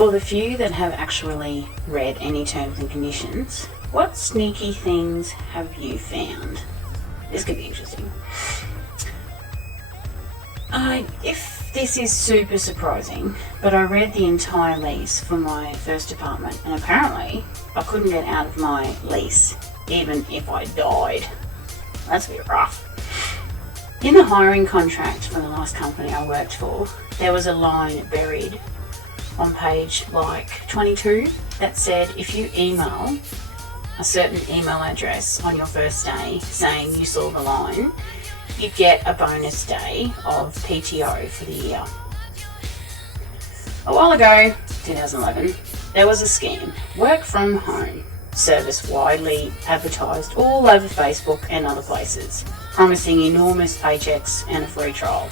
For the few that have actually read any terms and conditions, what sneaky things have you found? This could be interesting. If this is super surprising, but I read the entire lease for my first apartment, and apparently I couldn't get out of my lease even if I died. That's a bit rough. In the hiring contract for the last company I worked for, there was a line buried on page 22 that said if you email a certain email address on your first day saying you saw the line, you get a bonus day of PTO for the year. A while ago, 2011, there was a scheme, work from home, service widely advertised all over Facebook and other places, promising enormous paychecks and a free trial.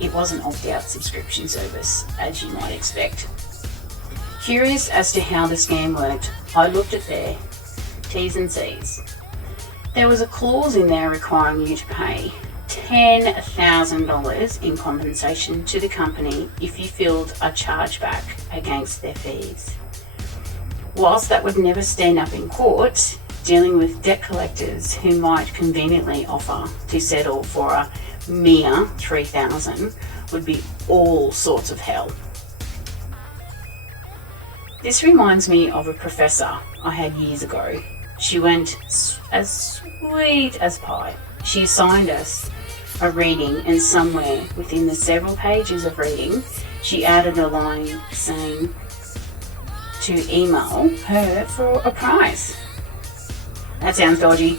It was an opt-out subscription service, as you might expect. Curious as to how the scam worked, I looked at their T's and C's. There was a clause in there requiring you to pay $10,000 in compensation to the company if you filled a chargeback against their fees. Whilst that would never stand up in court, dealing with debt collectors who might conveniently offer to settle for a mere $3,000 would be all sorts of hell. This reminds me of a professor I had years ago. She went as sweet as pie. She assigned us a reading, and somewhere within the several pages of reading, she added a line saying to email her for a prize. That sounds dodgy.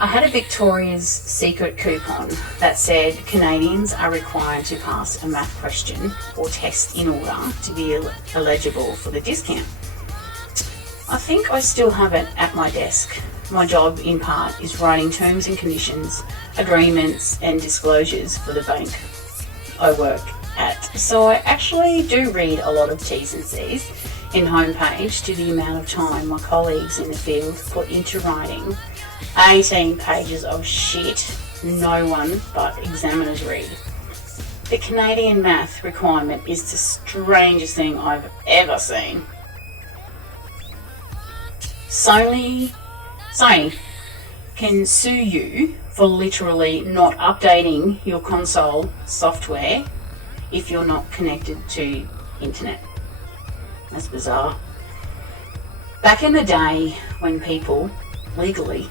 I had a Victoria's Secret coupon that said Canadians are required to pass a math question or test in order to be eligible for the discount. I think I still have it at my desk. My job, in part, is writing terms and conditions, agreements and disclosures for the bank I work at. So I actually do read a lot of T's and C's in homepage to the amount of time my colleagues in the field put into writing 18 pages of shit no one but examiners read. The Canadian math requirement is the strangest thing I've ever seen. Sony can sue you for literally not updating your console software if you're not connected to internet. That's bizarre. Back in the day when people legally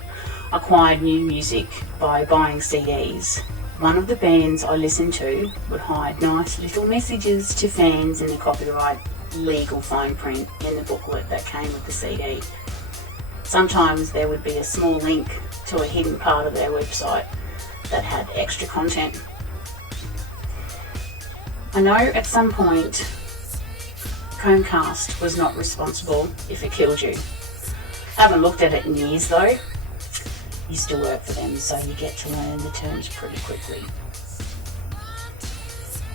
acquired new music by buying CDs, one of the bands I listened to would hide nice little messages to fans in the copyright legal fine print in the booklet that came with the CD. Sometimes there would be a small link to a hidden part of their website that had extra content. I know at some point Chromecast was not responsible if it killed you. I haven't looked at it in years though. Used to work for them, so you get to learn the terms pretty quickly.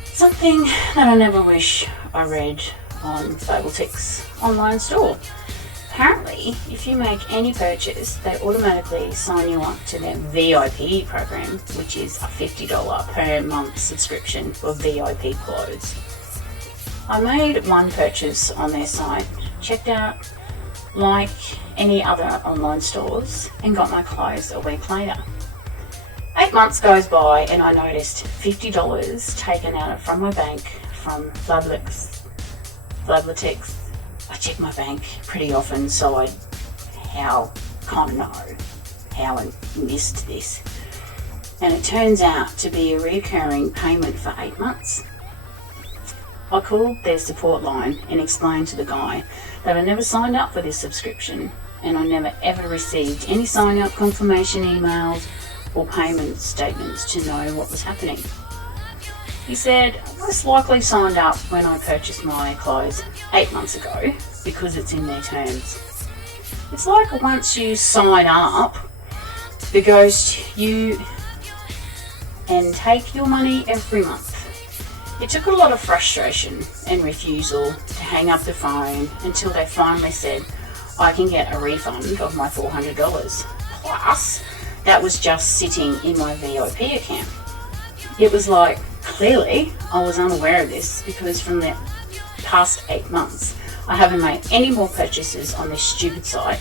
Something that I never wish I read on Fabletix's online store. Apparently, if you make any purchase, they automatically sign you up to their VIP program, which is a $50 per month subscription for VIP clothes. I made one purchase on their site, checked out like any other online stores, and got my clothes a week later. 8 months goes by and I noticed $50 taken out from my bank from Fabletix. I check my bank pretty often, so I know how I missed this. And it turns out to be a recurring payment for 8 months. I called their support line and explained to the guy that I never signed up for this subscription and I never ever received any sign-up confirmation emails or payment statements to know what was happening. He said, I most likely signed up when I purchased my clothes 8 months ago because it's in their terms. It's like once you sign up, they ghost you and take your money every month. It took a lot of frustration and refusal to hang up the phone until they finally said I can get a refund of my $400. Plus, that was just sitting in my VIP account. It was like Clearly, I was unaware of this because from the past 8 months, I haven't made any more purchases on this stupid site.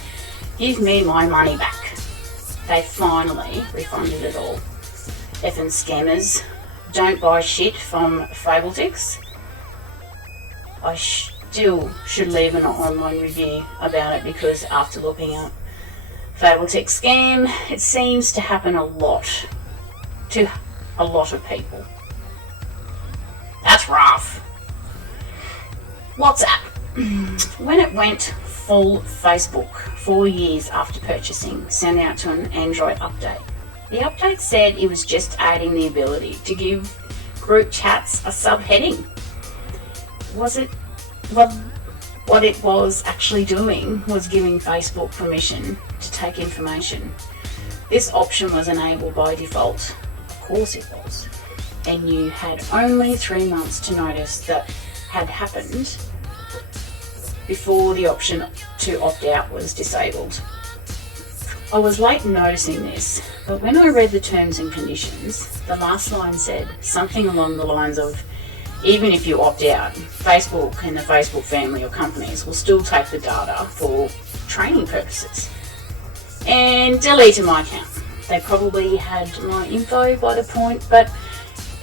Give me my money back. They finally refunded it all. Effing scammers. Don't buy shit from Fabletix. I still should leave an online review about it because after looking up Fabletix scam, it seems to happen a lot to a lot of people. That's rough. WhatsApp. When it went full Facebook 4 years after purchasing, sent out to an Android update. The update said it was just adding the ability to give group chats a subheading. Was it what it was actually doing was giving Facebook permission to take information. This option was enabled by default. Of course it was. And you had only 3 months to notice that had happened before the option to opt out was disabled. I was late in noticing this, but when I read the terms and conditions, the last line said something along the lines of, even if you opt out, Facebook and the Facebook family or companies will still take the data for training purposes. And deleted my account. They probably had my info by the point, but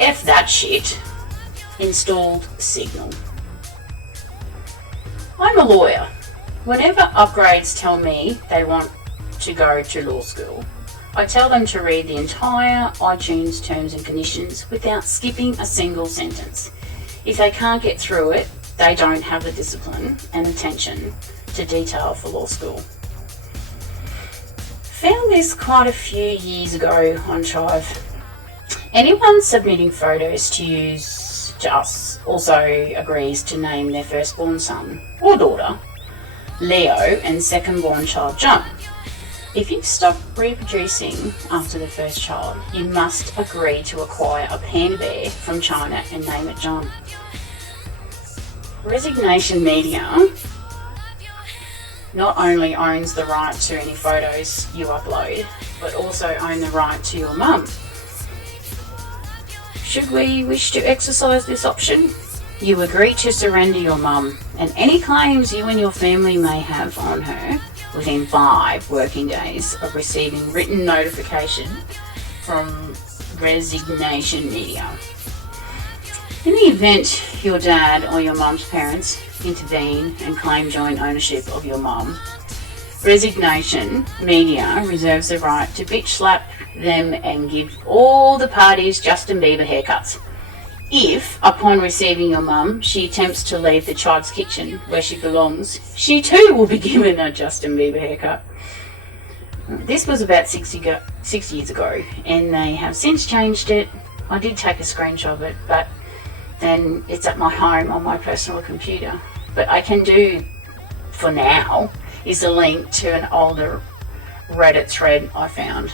F that shit. Installed Signal. I'm a lawyer. Whenever upgrades tell me they want to go to law school, I tell them to read the entire iTunes terms and conditions without skipping a single sentence. If they can't get through it, they don't have the discipline and attention to detail for law school. Found this quite a few years ago on Chive. Anyone submitting photos to us also agrees to name their firstborn son or daughter Leo and second-born child John. If you stop reproducing after the first child, you must agree to acquire a panda bear from China and name it John. Resignation Media not only owns the right to any photos you upload, but also own the right to your mum. Should we wish to exercise this option, you agree to surrender your mum and any claims you and your family may have on her within 5 working days of receiving written notification from Resignation Media. In the event your dad or your mum's parents intervene and claim joint ownership of your mum, Resignation Media reserves the right to bitch slap them and give all the parties Justin Bieber haircuts. If, upon receiving your mum, she attempts to leave the child's kitchen where she belongs, she too will be given a Justin Bieber haircut. This was about 6 years ago, and they have since changed it. I did take a screenshot of it, but then it's at my home on my personal computer. But I can do, for now, is a link to an older Reddit thread I found.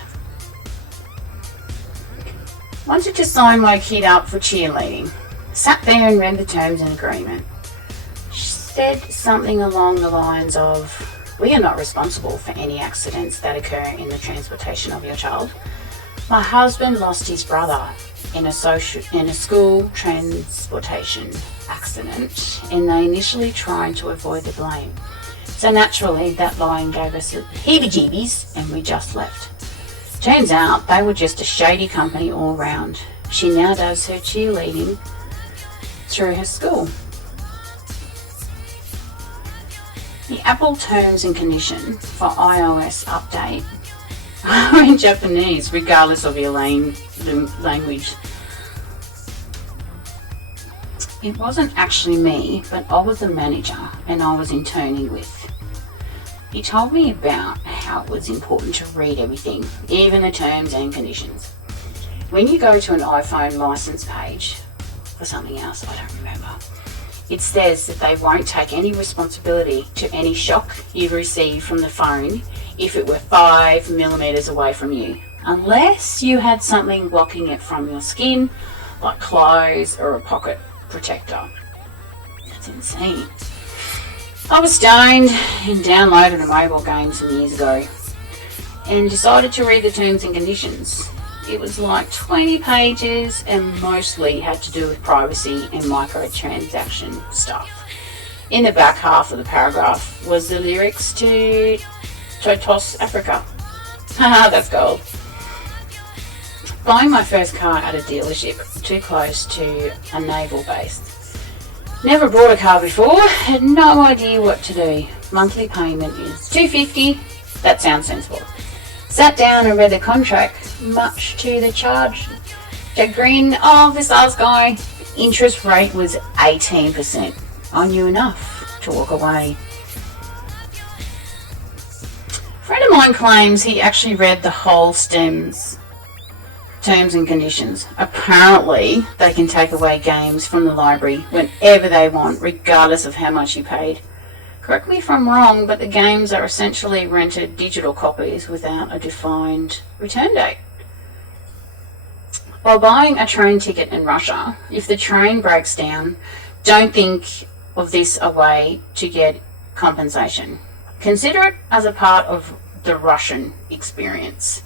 Wanted to sign my kid up for cheerleading. Sat there and read the terms and agreement. She said something along the lines of, "We are not responsible for any accidents that occur in the transportation of your child. My husband lost his brother in a school transportation accident, and they initially tried to avoid the blame. So naturally, that line gave us heebie-jeebies, and we just left. Turns out they were just a shady company all round. She now does her cheerleading through her school." The Apple terms and condition for iOS update are in Japanese, regardless of your language. It wasn't actually me, but I was the manager and I was interning with. He told me about how it was important to read everything, even the terms and conditions. When you go to an iPhone license page for something else, I don't remember, it says that they won't take any responsibility to any shock you receive from the phone if it were 5 millimeters away from you, unless you had something blocking it from your skin, like clothes or a pocket protector. That's insane. I was stoned and downloaded a mobile game some years ago and decided to read the terms and conditions. It was like 20 pages and mostly had to do with privacy and microtransaction stuff. In the back half of the paragraph was the lyrics to Totos Africa. Haha, that's gold. Buying my first car at a dealership too close to a naval base. Never bought a car before, had no idea what to do. Monthly payment is $250. That sounds sensible. Sat down and read the contract, much to the chagrin of the sales guy. Interest rate was 18%. I knew enough to walk away. A friend of mine claims he actually read the whole terms and conditions. Apparently, they can take away games from the library whenever they want, regardless of how much you paid. Correct me if I'm wrong, but the games are essentially rented digital copies without a defined return date. While buying a train ticket in Russia, if the train breaks down, don't think of this a way to get compensation. Consider it as a part of the Russian experience.